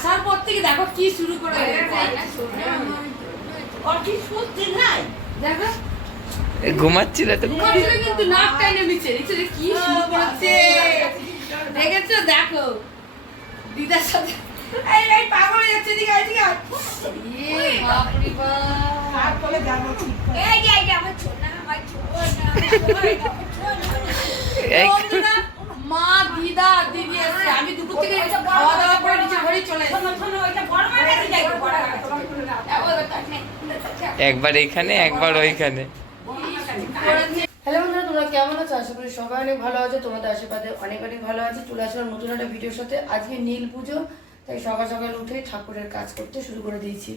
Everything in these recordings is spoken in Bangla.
আসার পর থেকে দেখো কি শুরু করে ওর কি সত্যি নাই? দেখো। ঘুমাচ্ছিল তো ঘুমাচ্ছিল কিন্তু নাক টাইনে নিচে নিচে কি শুরু করেছে। দেখেছ? দেখো। দিদার সাথে এই এই পাগল হয়ে যাচ্ছে দিকে আয়। ইয়ে বাপরে বাপ। আর বলে জানো এই যে এই আমার ছোট না আমার ছোট না আমার ছোট না। এই বন্ধুরা, মা দিদা দিদি এসছে। আমি দুপুর থেকে খাওয়া দাওয়া করে নিচে ঘরেই চলে নাও। একবার এইখানে একবার ওইখানে। হ্যালো বন্ধুরা তোমরা কেমন আছো? আশা করি সবাই অনেক ভালো আছো। তোমাদের আশীর্বাদে অনেক অনেক ভালো আছে। চলে আসলাম নতুন একটা ভিডিওর সাথে। আজকে নীল পুজো তাই সকাল সকাল উঠে ঠাকুরের কাজ করতে শুরু করে দিয়েছি।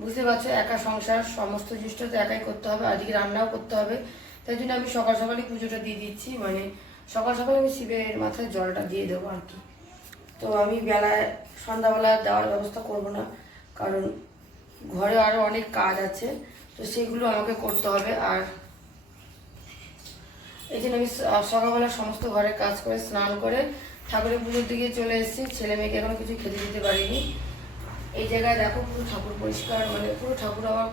বুঝতে পারছ একা সংসার সমস্ত জিনিসটা তো একাই করতে হবে। আজকে রান্নাও করতে হবে। তাই জন্য আমি সকাল সকালই পুজোটা দিয়ে দিচ্ছি। মানে সকাল সকাল আমি শিবের মাথায় জলটা দিয়ে দেবো আর কি। তো আমি বেলায়, সন্ধ্যাবেলা দেওয়ার ব্যবস্থা করব না, কারণ ঘরে আরও অনেক কাজ আছে, তো সেগুলো আমাকে করতে হবে। আর এই জন্য আমি সকালবেলা সমস্ত ঘরের কাজ করে, স্নান করে ঠাকুরের পুজোর দিকে চলে এসেছি। ছেলে মেয়েকে এখনও কিছু খেতে দিতে পারিনি। এই জায়গায় দেখো পুরো ঠাকুর পরিষ্কার মানে পুরো ঠাকুর আমার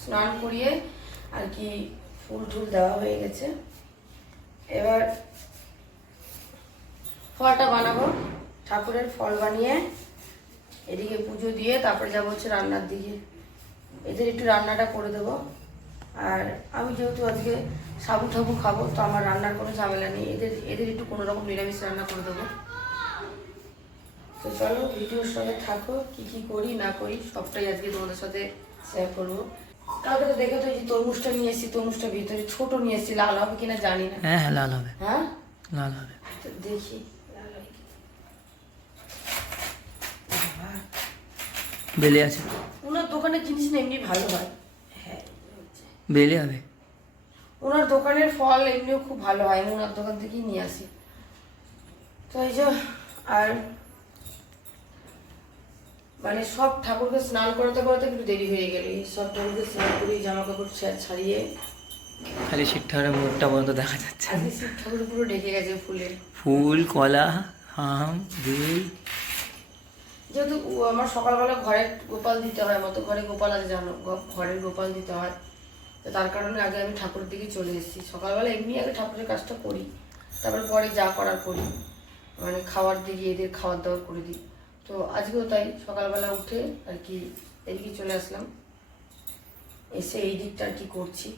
স্নান করিয়ে আর কি ফুল টুল দেওয়া হয়ে গেছে। এবার ফলটা বানাবো। ঠাকুরের ফল বানিয়ে এদিকে পুজো দিয়ে তারপরে যাব হচ্ছে রান্নার দিকে। এদের একটু রান্নাটা করে দেবো। আর আমি যেহেতু আজকে সাবু ঠাবু খাব, তো আমার রান্নার কোনো ঝামেলা নেই। এদের এদের একটু কোনো রকম নিরামিষ রান্না করে দেবো। তো চলো, ভিডিওর সঙ্গে থাকো, কি কি করি, না করি, সবটাই আজকে তোমাদের সাথে শেয়ার করব। কালকে তো দেখে তো এই তরমুজটা নিয়ে এসেছি তরমুজটা ভিতরে ছোট নিয়ে এসেছি লাল হবে কিনা জানি না। হ্যাঁ লাল হবে। হ্যাঁ? লাল হবে। দেখি হয় বেলে আছে। ওনার দোকানের জিনিস না এমনি ভালো হয়। হ্যাঁ বেলে হবে। ওনার দোকানের ফল এমনিও খুব ভালো হয় ওনার দোকান থেকেই নিয়ে আসি। তো এই যে আর মানে সব ঠাকুরকে স্নান করাতে করাতে একটু দেরি হয়ে গেল। এই সব ঠাকুরকে স্নান করে জামা কাপড় ছাড়িয়ে খালি শিব ঠাকুরের মুখটা পর্যন্ত দেখা যাচ্ছে। আজকে শিব ঠাকুর পুরো ঢেকে গেছে ফুলে। ফুল কলা আম বেল। যেহেতু আমার সকালবেলা ঘরে গোপাল দিতে হয় মতো ঘরে গোপাল আছে জানো ঘরের গোপাল দিতে হয়। তো তার কারণে আগে আমি ঠাকুরের দিকে চলে এসেছি। সকালবেলা এমনি আগে ঠাকুরের কাজটা করি তারপরে পরে যা করার করি। মানে খাওয়ার দিকে এদের খাওয়ার দাওয়ার করে দিই। তো আজকেও তাই সকালবেলা উঠে আর কি এদিকে চলে আসলাম। এসে এই দিকটা আর কি করছি।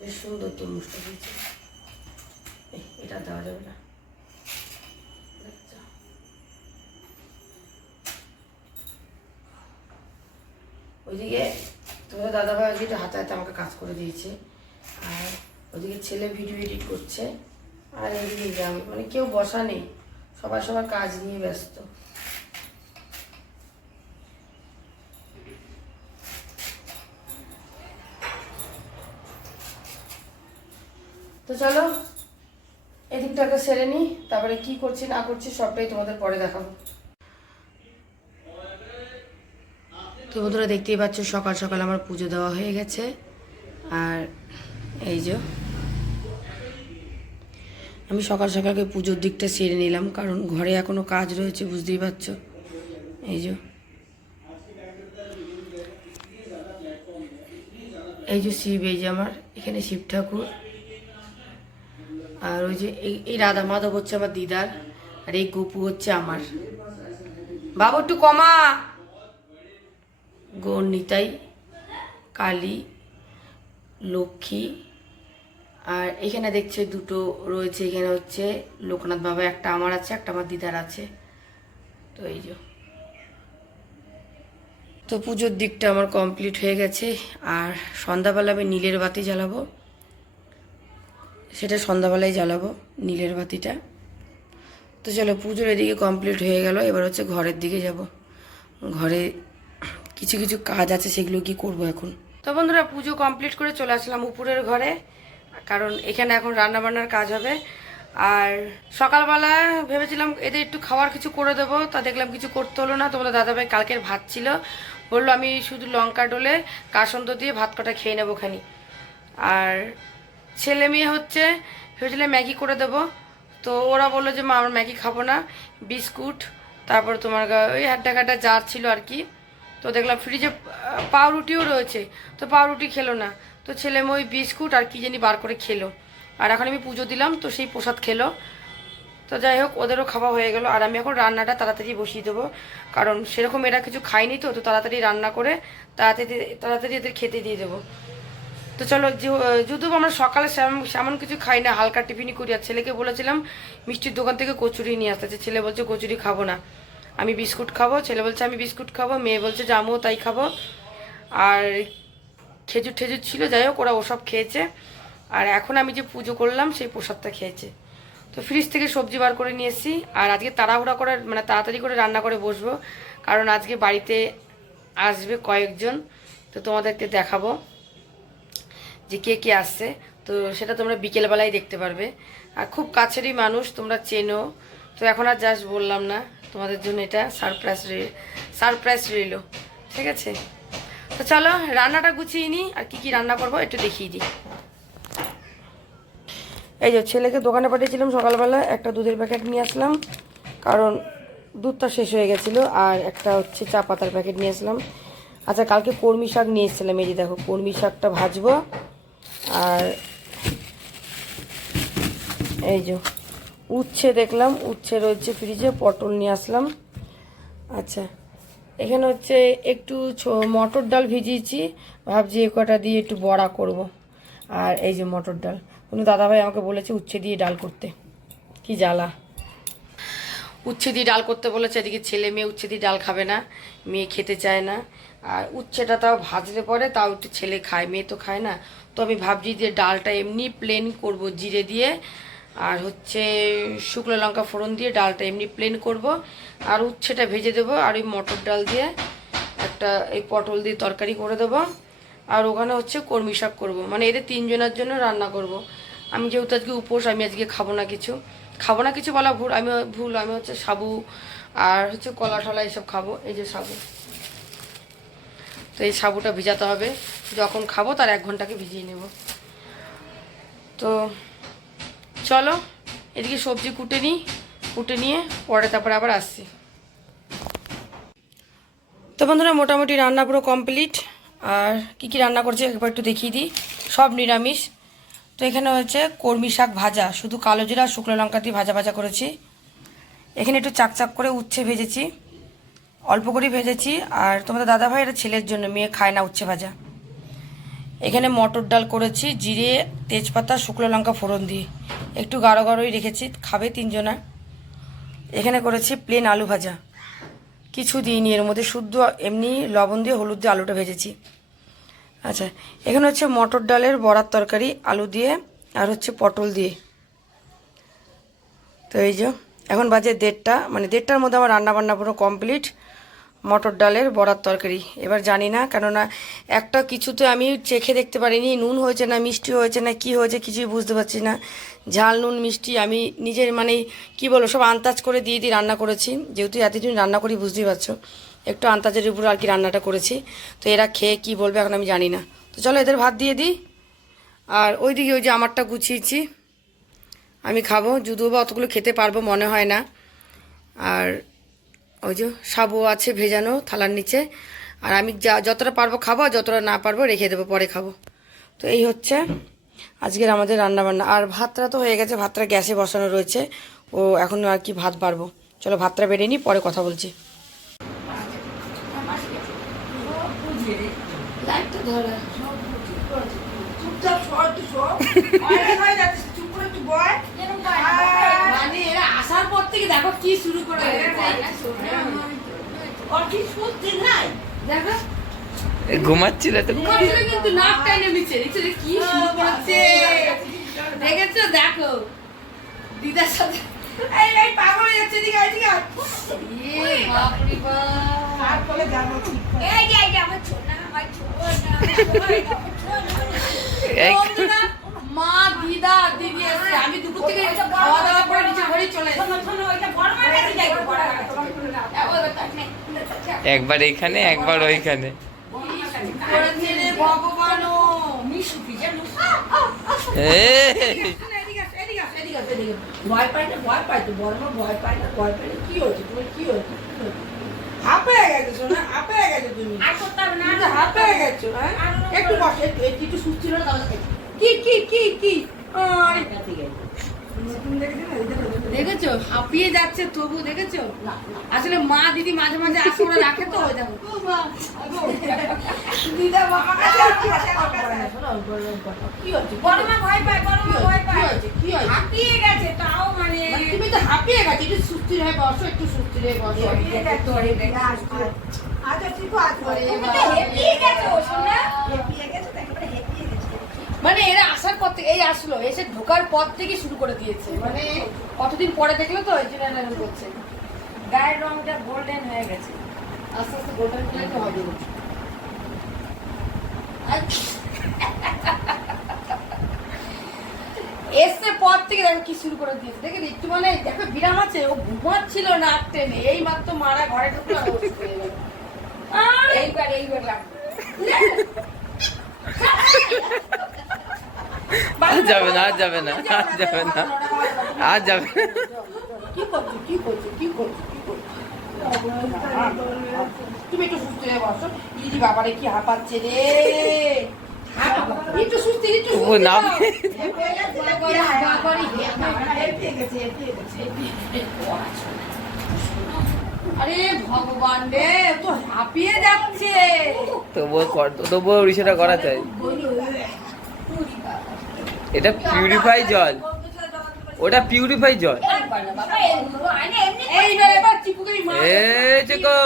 বেশ সুন্দর তরমুজটা দিয়েছে এই, এটা দেওয়া যাবে না। ওইদিকে দাদাভাই হাতে হাতে আমাকে কাজ করে দিয়েছে। আর ওদিকে ছেলে ভিডিও এডিট করছে। আর এদিকে আমি মানে কেউ বসা নেই। সবার সবার কাজ নিয়ে ব্যস্ত। তো চলো, এদিকটাকে সেরে নিই, তারপরে কি করছি না করছি সবটাই তোমাদের পরে দেখাবো। তো বন্ধুরা দেখতেই পাচ্ছ, সকাল সকাল আমার পুজো দেওয়া হয়ে গেছে। আর এই যে, আমি সকাল সকালকে পুজোর দিকটা সেরে নিলাম, কারণ ঘরে এখনও কাজ রয়েছে, বুঝতেই পারছ। এই যে এই যে শিব, এই যে আমার, এখানে শিব ঠাকুর। আর ওই যে, এই রাধা মাধব হচ্ছে আমার দিদার, আর এই গপু হচ্ছে আমার। বাবু একটু কমা। গৌর নিতাই কালী, লক্ষ্মী, আর এখানে দেখছে দুটো রয়েছে, এখানে হচ্ছে লোকনাথ বাবা, একটা আমার আছে, একটা আমার দিদার আছে। তো এই যে। তো পুজোর দিকটা আমার কমপ্লিট হয়ে গেছে, আর সন্ধ্যাবেলা আমি নীলের বাতি জ্বালাবো। সেটা সন্ধ্যাবেলায় জ্বালাবো, নীলের বাতিটা। তো চলো পুজোর এদিকে কমপ্লিট হয়ে গেল, এবার হচ্ছে ঘরের দিকে যাব। ঘরে কিছু কিছু কাজ আছে, সেগুলো কি করব এখন? তো বন্ধুরা, পুজো কমপ্লিট করে চলে আসলাম উপরের ঘরে, কারণ এখানে এখন রান্না বান্নার কাজ হবে। আর সকালবেলা ভেবেছিলাম এদের একটু খাওয়ার কিছু করে দেবো, তা দেখলাম কিছু করতে হলো না তোমাদের দাদাভাই কালকের ভাত ছিল। বলল, আমি শুধু লঙ্কা ডোলে কাসন্দ দিয়ে ভাত কটা খেয়ে নেব খানি। আর ছেলে মেয়ে হচ্ছে, ভেবেছিলাম ম্যাগি করে দেবো। তো ওরা বলল যে, মা, আমরা ম্যাগি খাব না, বিস্কুট, তারপর তোমার ওই হাড্ডা কাটা জার ছিল আর কি। তো দেখলাম ফ্রিজে পাউরুটিও রয়েছে। তো পাউরুটি খেলো না। তো ছেলে ওই বিস্কুট আর কি জানি বার করে খেলো। আর এখন আমি পুজো দিলাম, তো সেই প্রসাদ খেলো। তো যাই হোক, ওদেরও খাওয়া হয়ে গেল। আর আমি এখন রান্নাটা তাড়াতাড়ি বসিয়ে দেবো। কারণ সেরকম এরা কিছু খায়নি তো তো তাড়াতাড়ি রান্না করে তাড়াতাড়ি তাড়াতাড়ি এদের খেতে দিয়ে দেবো। তো চলো যদিও আমরা সকালে সেমন- কিছু খাই না, হালকা টিফিনই করি। আর ছেলেকে বলেছিলাম, মিষ্টির দোকান থেকে কচুরি নিয়ে আসতে। তো ছেলে বলছে, কচুরি খাব না। আমি বিস্কুট খাব, ছেলে বলছে আমি বিস্কুট খাব, মেয়ে বলছে আমিও তাই খাব। আর খেজুর ঠেজুর ছিল, যাই হোক, ওরা ওসব খেয়েছে। আর এখন আমি যে পুজো করলাম, সেই প্রসাদটা খেয়েছে। তো ফ্রিজ থেকে সবজি বার করে নিয়ে এসেছি, আর আজকে তাড়াহুড়া করে মানে তাড়াতাড়ি করে রান্না করে বসবো। কারণ আজকে বাড়িতে আসবে কয়েকজন, তো তোমাদেরকে দেখাবো যে কে কে আসছে। তো সেটা তোমরা বিকেলবেলায় দেখতে পারবে। আর খুব কাছেরই মানুষ, তোমরা চেনো। তো এখন আর জাস্ট বললাম না। তোমাদের জন্য এটা সারপ্রাইজ সারপ্রাইজ রইল, ঠিক আছে? তো চলো, রান্নাটা গুছিয়ে নিই আর কি কি রান্না করব একটু দেখিয়ে দিই। এই যে ছেলেকে দোকানে পাঠিয়েছিলাম সকালবেলা, একটা দুধের প্যাকেট নিয়ে আসলাম, কারণ দুধটা শেষ হয়ে গেছিল, আর একটা হচ্ছে চা পাতার প্যাকেট নিয়ে আসলাম। আচ্ছা কালকে কর্মী শাক নিয়ে এসেছিলাম, এই যে দেখো কর্মী শাকটা ভাজবো, আর এই যে উচ্ছে দেখলাম, উচ্ছে রয়েছে ফ্রিজে পটল নিয়ে আসলাম। আচ্ছা এখানে হচ্ছে একটু মটর ডাল ভিজিয়েছি, ভাবছি এ কটা দিয়ে একটু বড়া করব। আর এই যে মটর ডাল, কোনো দাদাভাই আমাকে বলেছে উচ্ছে দিয়ে ডাল করতে। কি জ্বালা। উচ্ছে দিয়ে ডাল করতে বলেছে, এদিকে ছেলে মেয়ে উচ্ছে দিয়ে ডাল খাবে না, মেয়ে খেতে চায় না। আর উচ্ছেটা তাও ভাজলে পরে, তাও একটু ছেলে খায়, মেয়ে তো খায় না। তো আমি ভাবছি যে ডালটা এমনি প্লেন করব, জিরে দিয়ে আর হচ্ছে শুকনো লঙ্কা ফোড়ন দিয়ে ডালটা এমনি প্লেন করব। আর উচ্ছেটা ভেজে দেবো আর ওই মটর ডাল দিয়ে একটা এই পটল দিয়ে তরকারি করে দেবো। আর ওখানে হচ্ছে কর্মী শাক করব। মানে এদের তিনজনের জন্য রান্না করব। আমি যেহেতু আজকে উপোস, আমি আজকে খাব না কিছু। খাব না কিছু বলা ভুল, আমি ভুল, আমি হচ্ছে সাবু আর হচ্ছে কলা টলা এসব খাব, এই যে সাবু। তো এই সাবুটা ভিজাতে হবে। যখন খাব তার এক ঘন্টাকে ভিজিয়ে নেব। তো চলো, এদিকে সবজি কুটে নিই, কুটে নিয়ে পরে তারপরে আবার আসছি। তো বন্ধুরা, মোটামুটি রান্না পুরো কমপ্লিট আর কি কি রান্না করছে একবার একটু দেখিয়ে দিই। সব নিরামিষ। তো এখানে হচ্ছে কর্মী শাক ভাজা। শুধু কালো জিরা শুকনো লঙ্কা দিয়ে ভাজা ভাজা করেছি। এখানে একটু চাকচাক করে উচ্ছে ভেজেছি। অল্প করে ভেজেছি। আর তোমাদের দাদা ভাই এটা ছেলের জন্য, মেয়ে খায় না উচ্ছে ভাজা। এখানে মটর ডাল করেছি, জিরে, তেজপাতা, শুকনো লঙ্কা ফোড়ন দিয়ে। একটু গাঢ় গাঢ়ই রেখেছি, খাবে তিনজনা। এখানে করেছি প্লেন আলু ভাজা। কিছু দিইনি, এর মধ্যে শুদ্ধ, এমনি লবণ দিয়ে হলুদ দিয়ে আলুটা ভেজেছি। আচ্ছা এখানে হচ্ছে মটর ডালের বড়ার তরকারি, আলু দিয়ে, আর হচ্ছে পটল দিয়ে। তো এই যে, এখন বাজে দেড়টা মানে দেড়টার মধ্যে আমার রান্না বান্না পুরো কমপ্লিট মটর ডালের বড়ার তরকারি। এবার জানি না, কেননা একটা কিছুতে আমি চেখে দেখতে পারিনি, নুন হয়েছে না, মিষ্টি হয়েছে না, কি হয়েছে কিছুই বুঝতে পারছি না। ঝাল, নুন, মিষ্টি, আমি নিজের মানে কি বলব, সব আন্দাজ করে দিয়ে দিয়ে রান্না করেছি। যেহেতু এতদিন রান্না করি, বুঝতেই পারছ। একটু আন্তাজের উপর আর কি রান্নাটা করেছি। তো এরা খেয়ে কি বলবে এখন আমি জানি না। তো চলো এদের ভাত দিয়ে দিই। আর ওইদিকে ওই যে আমারটা গুছিয়েছি। আমি খাব, যদিও বা অতগুলো খেতে পারব মনে হয় না। আর ওই যে সাবু আছে ভেজানো থালার নিচে। আর আমি যা যতটা পারব খাব আর যতটা না পারব রেখে দেবো পরে খাব। তো এই হচ্ছে আজকের আমাদের রান্নাবান্না। আর ভাতটা তো হয়ে গেছে ভাতটা গ্যাসে বসানো রয়েছে। ও এখন আর কি ভাত বাড়বো। চলো ভাতটা বেড়ে নিই পরে কথা বলছি। চুপচাপ চুপ করে তুই বয়। আর মানে এরা আসার পর থেকে দেখো কি শুরু করে ওর কি সত্যি নাই? দেখো। ঘুমাচ্ছিল তো ঘুমাচ্ছিল কিন্তু নাক টাইনে নিচে নিচে কি শুরু করেছে। দেখেছ? দেখো। দিদার সাথে এই এই পাগল হয়ে যাচ্ছে দিকে এদিকে আয়। ইয়ে বাপরে বাপ আর বলে জানো ঠিক করে। এই যে এই যে আমার ছোট না আমার ছোট আমার ছোট না, আমার ছোট না। এক- বন্ধুরা, মা দিদা দিদি আমি দুপুর থেকে খাওয়া দাওয়া করে নিচে ঘরেই চলে নাও। একবার এইখানে একবার ওইখানে। ভয় না ভয় পায় তো বড় ভয় না ভয় পায় না কি হয়েছে তোমার কি হয়েছে? কি হয়েছে? হাঁপে গেছো শোনা হাঁপে গেছো তুমি। হাঁপে গেছো হ্যাঁ? একটু বসে একটু সুস্থ ছিল না কি কি কি কি? দেখেছ? হাঁপিয়ে যাচ্ছে তবু দেখেছ? আসলে মা দিদি মাঝে মাঝে আসে ওরা রাখে তো তুমি তো হাঁপিয়ে গেছো একটু সুস্থির হয়ে বসো একটু সুস্থির হয়ে বসো। আচ্ছা ঠিক আছে তুমি তো হেঁপিয়ে গেছো শোনা হেঁপিয়ে গেছো তো একেবারে হেঁপিয়ে গেছো মানে এরা আসার পর থেকে এই আসলো এসে ঢোকার পর থেকে শুরু করে দিয়েছে। মানে কতদিন পরে দেখল তো এই জন্য করছে গায়ের রংটা গোল্ডেন হয়ে গেছে। আস্তে আস্তে গোল্ডেন কালার তো হবে। এসছে পর থেকে দেখো কি শুরু করে দিয়েছে। দেখে একটু মানে দেখো বিরাম আছে ও ঘুমাচ্ছিল না টেনে এই মাত্র মারা ঘরে ঢুকলো। আরে, এইবার এইবার লাগবে আর যাবে না আর যাবে না আর যাবে না আর যাবে না। কি করছ কি করছ কি করছ কি করছ? তুমি একটু সুস্থ হয়ে বসো। ইদি বাবারে কি হাঁপাচ্ছে রে। একটু সুস্থ একটু সুস্থ নাম আরে ভগবান রে তো হাঁপিয়ে যাচ্ছে। তবুও কর তবুও ওড়িশাটা করা চাই এটা পিউরিফাই জল। ওটা পিউরিফাই জল। এ চেকো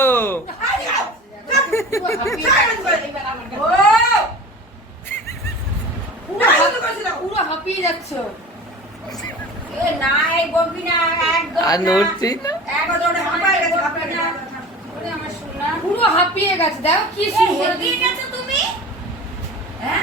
আর। নড়ছি পুরো হাঁপিয়ে গেছে। দেখো কি শুরু করে হেঁপিয়ে গেছো তুমি? হ্যাঁ?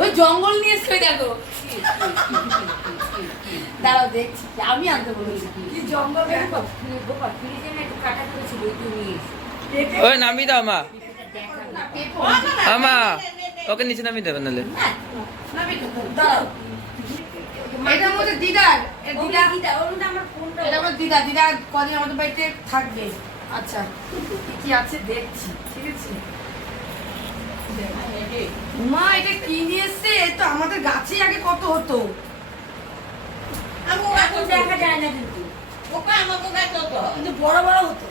ওই জঙ্গল নিয়ে এসছে দেখো। দাঁড়াও দেখছি। আমি আনতে বলেছি। কি জঙ্গল ওই নামিয়ে দাও মা। আমা ওকে নিচে নামিয়ে দেবে নাহলে। দাঁড়াও। এটার মধ্যে দিদার দিদা। দিদা আমার ফোনটা এটা আমার দিদা দিদা কদিন আমাদের বাড়িতে থাকবে। আচ্ছা কি আছে দেখছি। মা এটা কি নিয়ে এসছে? এ তো আমাদের গাছে আগে কত হতো। এখন দেখা যায় না কিন্তু। কিন্তু বড় বড় হতো।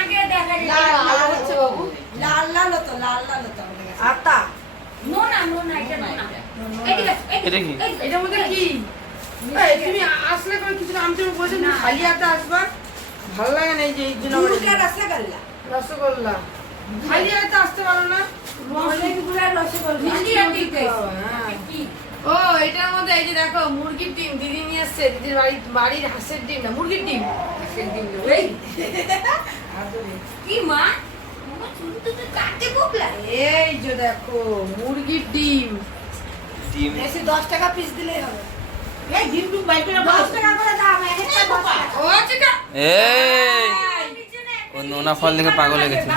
আগে দেখা যায়। লাল হচ্ছে বাবু। লাল লাল হতো লাল লাল হতো আমাদের। আতা নোনা নোনা এটা নোনা এদিকে আসো, এদিকে, এটা কি? এদিকে। মধ্যে কি? তুমি আসলে করে কিছু আমি তুমি বলছি? তুমি খালি হাতে আসবা। ভালো লাগে না এই যে রসগোল্লা। খালি হাতে আসতে পারো না। হ্যাঁ। ও এটার মধ্যে এই যে দেখো মুরগির ডিম দিদি নিয়ে দিদির বাড়ি বাড়ির হাঁসের ডিম না মুরগির ডিম? এই। কি মা? কোকলা এই যে দেখো মুরগির ডিম। ডিম। এসে দশ টাকা পিস দিলেই হবে। এই ডিম টুম বাইক করে দশ টাকা করে দাম একটা দশ টাকা। এই। ও নোনা ফল দেখে পাগল হয়ে গেছে।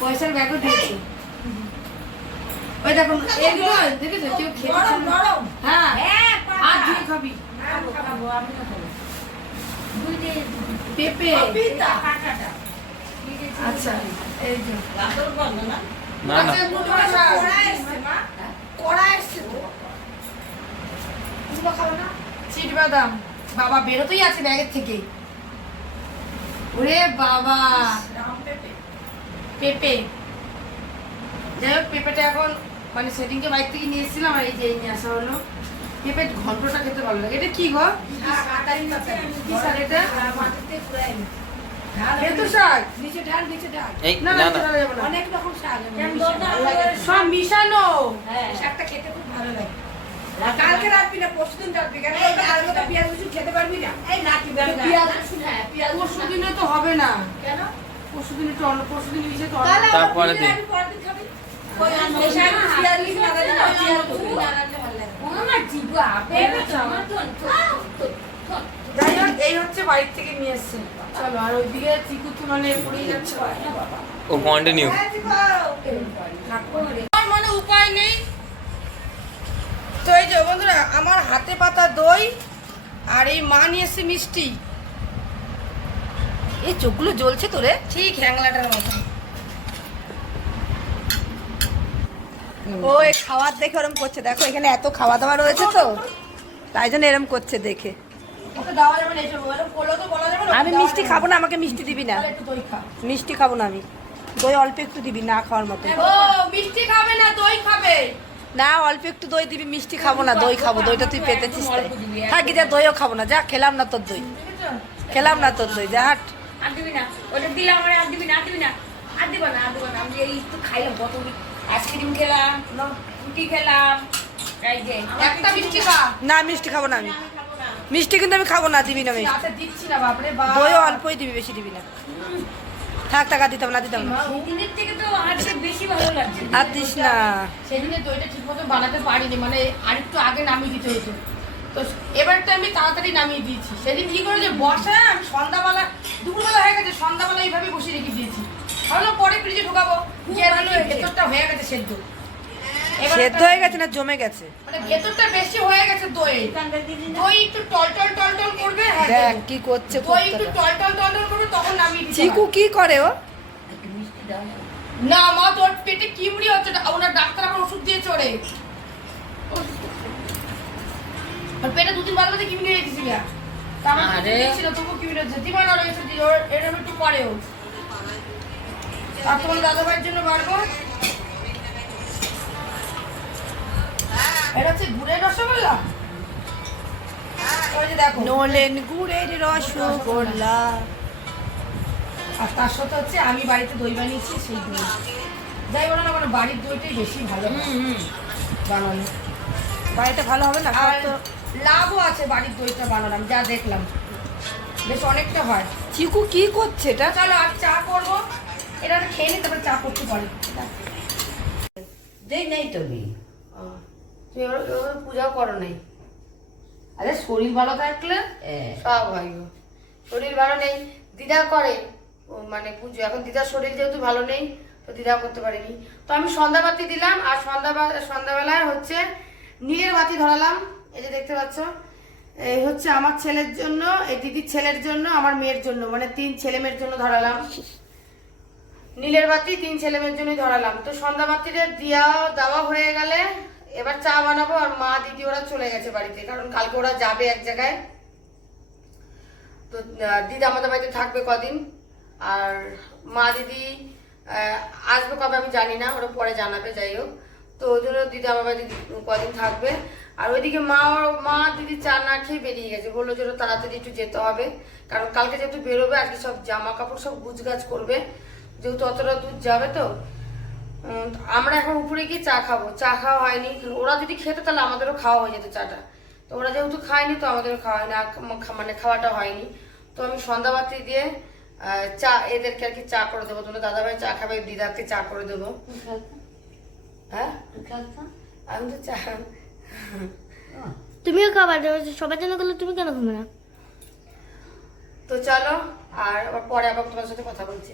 পয়সার ব্যাগও দিয়েছে। ওই দেখো এগুলো দেখেছ? কেউ। নরম হ্যাঁ হ্যাঁ আর পাতা। খাবি? পেঁপে। আচ্ছা এই যে। না? না আচ্ছা। কড়া এসছে তো। বাদাম বাবা বেরোতেই আছে ব্যাগের থেকে। ওরে বাবা। পেঁপে। পেঁপে। যাই হোক পেঁপেটা এখন মানে সেদিনকে বাইক থেকে নিয়ে এসেছিলাম আর এই যে নিয়ে আসা হলো। পেঁপের ঘন্টটা খেতে ভালো লাগে। এটা কি গো? পেঁপে কি শাক এটা? সব মিশানো। এই শাকটা খেতে খুব ভালো লাগে। কালকে রাখবি না পরশু দিন রাখবি কেন কালকে তো পেঁয়াজ রসুন খেতে পারবি না। এই নাটি পেঁয়াজ রসুন হ্যাঁ পেঁয়াজ পরশু দিনে তো হবে না। কেন? পরশু দিনে তো অন্য পরশু দিন মিশে তো তারপরে দিন। খাবি। এই এই হচ্ছে বাড়ির থেকে নিয়ে এসছে। চলো আর ওইদিকে চিকু তো মানে পড়েই যাচ্ছে। ও কন্টিনিউ মানে উপায় নেই। তো এই যে বন্ধুরা আমার হাতে পাতা দই আর এই মা নিয়ে মিষ্টি। এই চোখগুলো জ্বলছে তো রে। ঠিক হ্যাংলাটার মতো ও এই খাবার দেখে ওরম করছে। দেখো এখানে এত খাওয়া দাওয়া রয়েছে তো। তাই জন্য এরম করছে দেখে। আমি মিষ্টি খাব না আমাকে মিষ্টি দিবি না। মিষ্টি খাব না আমি। দই অল্প একটু দিবি না খাওয়ার মতো। মিষ্টি খাবে না দই খাবে। না অল্প একটু দই দিবি মিষ্টি খাব না দই খাব দইটা তুই পেতেছিস তাই। থাকি যা দইও খাব না যা খেলাম না তোর দই। খেলাম না তোর দই যা হাট। আর দিবি না ওটা দিলে আমার আর দিবি না আর দিবি না আর দিবা না আর দিবা না আমি এই একটু খাইলাম কত আইসক্রিম খেলাম রুটি খেলাম একটা মিষ্টি খা। না মিষ্টি খাব না আমি। মিষ্টি কিন্তু আমি খাব না দিবি না মিষ্টি। রাতে দিচ্ছি না বাপরে বাপ। দইও অল্পই দিবি বেশি দিবি না। থাক টাকা দিতাম না দিতাম না। দিনের থেকে তো আজকে বেশি ভালো লাগছে। আর দিস না। সেদিনে দইটা ঠিক মতো বানাতে পারিনি মানে আরেকটু আগে নামিয়ে দিতে হতো। তো এবারটা আমি তাড়াতাড়ি নামিয়ে দিয়েছি। সেদিন কি করেছে বসা আমি সন্ধ্যাবেলা দুপুরবেলা হয়ে গেছে সন্ধ্যাবেলা এইভাবে বসে রেখে দিয়েছি। ভাবলাম পরে ফ্রিজে ঢোকাবো। ভেতরটা হয়ে গেছে সেদ্ধ। এবার সেদ্ধ হয়ে গেছে না জমে গেছে? মানে ভেতরটা বেশি হয়ে গেছে দই। দই একটু টল টল টল টল করবে হ্যাঁ দেখ কি করছে দই একটু। টল টল টল টল করবে তখন নামিয়ে দিতে চিকু কি করে ও? না মা তোর পেটে কিমড়ি হচ্ছে না, ওনার ডাক্তার আবার ওষুধ দিয়ে চড়ে আর পেটে দুদিন বাদ বাদে কিমড়ি হয়ে গেছিল। তা আমার আরে। ছিল তবু কিমড়ি হচ্ছে। দিবা না রয়েছে দিল এরকম একটু পরেও আর তোমার দাদা ভাইয়ের জন্য বাড়বো এটা হচ্ছে গুড়ের রসগোল্লা? ওই যে দেখো। নলেন গুড়ের রসগোল্লা। আর তার সাথে হচ্ছে আমি বাড়িতে দই বানিয়েছি সেই দই। যাই বলো না আমার বাড়ির দইটাই বেশি ভালো বানানো বাড়িতে ভালো হবে না? আর তো লাভও আছে বাড়ির দইটা বানানো আমি যা দেখলাম। বেশ অনেকটা হয়। চিকু কি করছে এটা? চলো আর চা করব। এটা খেয়ে নিই তারপরে চা করতে পারি। দেই নেই তুমি তুই ওর ওর পূজাও করো নাই। আরে শরীর ভালো থাকলে? সব হয় শরীর ভালো নেই। দিদা করে ও মানে পুজো। এখন দিদার শরীর যেহেতু ভালো নেই তো দিদা করতে পারেনি। তো আমি সন্ধ্যাবাতি দিলাম আর সন্ধ্যা সন্ধ্যাবেলায় হচ্ছে নীলের বাতি ধরালাম। এই যে দেখতে পাচ্ছ এই হচ্ছে আমার ছেলের জন্য এই দিদির ছেলের জন্য আমার মেয়ের জন্য মানে তিন ছেলে মেয়ের জন্য ধরালাম। নীলের বাতি তিন ছেলে মেয়ের জন্যই ধরালাম। তো সন্ধ্যা বাতিটা দিয়া দেওয়া হয়ে গেলে এবার চা বানাবো আর মা দিদি ওরা চলে গেছে বাড়িতে, কারণ কালকে ওরা যাবে এক জায়গায়। তো দিদি আমাদের বাড়িতে থাকবে কদিন, আর মা দিদি আসবে কবে আমি জানি না, ওরা পরে জানাবে, যাই হোক। তো ওই জন্য দিদি আমার বাড়িতে কদিন থাকবে। আর ওইদিকে মা মা দিদি চা না খেয়ে বেরিয়ে গেছে, বলল যে তাড়াতাড়ি একটু যেতে হবে। কারণ কালকে যেহেতু বেরোবে, আজকে সব জামা কাপড় সব গুছগাছ করবে, যেহেতু অতটা দূর যাবে তো আমরা এখন উপরে গিয়ে চা খাব। চা খাওয়া হয়নি। ওরা যদি খেতে তাহলে আমাদেরও খাওয়া হয়ে যেত চাটা। তো ওরা যেহেতু খায়নি তো আমাদেরও খাওয়া হয়নি। আর মানে খাওয়াটা হয়নি। তো আমি সন্ধ্যাবাতি দিয়ে চা এদেরকে আর কি চা করে দেবো। তোমরা দাদাভাই চা খাবে দিদাকে চা করে দেবো। হ্যাঁ? আমি তো চা তুমিও খাবার দেবো সবার জন্য করলে তুমি কেন খাবে না? তো চলো আর পরে আবার তোমার সাথে কথা বলছি।